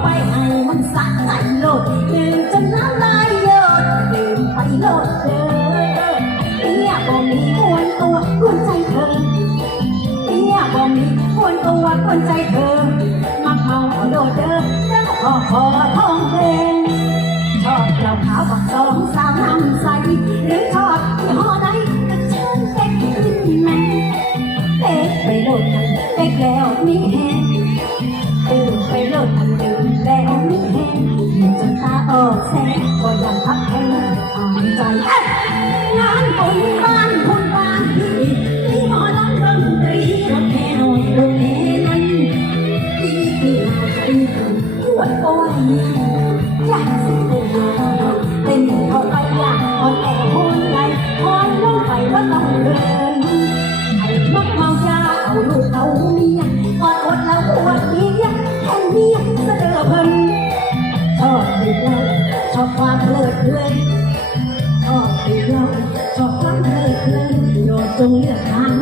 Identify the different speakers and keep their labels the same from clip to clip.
Speaker 1: ไปให้มันสะใจโลดดื่มจนน้ำลายหยดดื่มไปโลดเด้อเตี้ยบ่มีมวนตัวกวนใจเธอเตี้ยบ่มีมวนตัวกวนใจเธอ มักเมาเอาโลดเด้อแล้วขอขอท่องเพลงชอบเหล้าขาวกับสองสาวน้ำใส ปวดโอ้ยอยากสิเต้นเต้นเข้าไปอยากอ่อนแอหัวใจอ่อนลงไปว่าต้องเดินให้มักเมายาเอาลูกเอาเมียกอดอดแล้วปวดเมียแค่เมียเสดอเพิ่นชอบดื่มเหล้าชอบความเพลิดเพลินชอบดื่มเหล้าชอบความเพลิดเพลินโยนจงเลือกทาง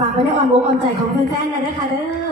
Speaker 1: ฝากไว้ในคออนวงออนใจของแฟนๆนะนะคะเด้อ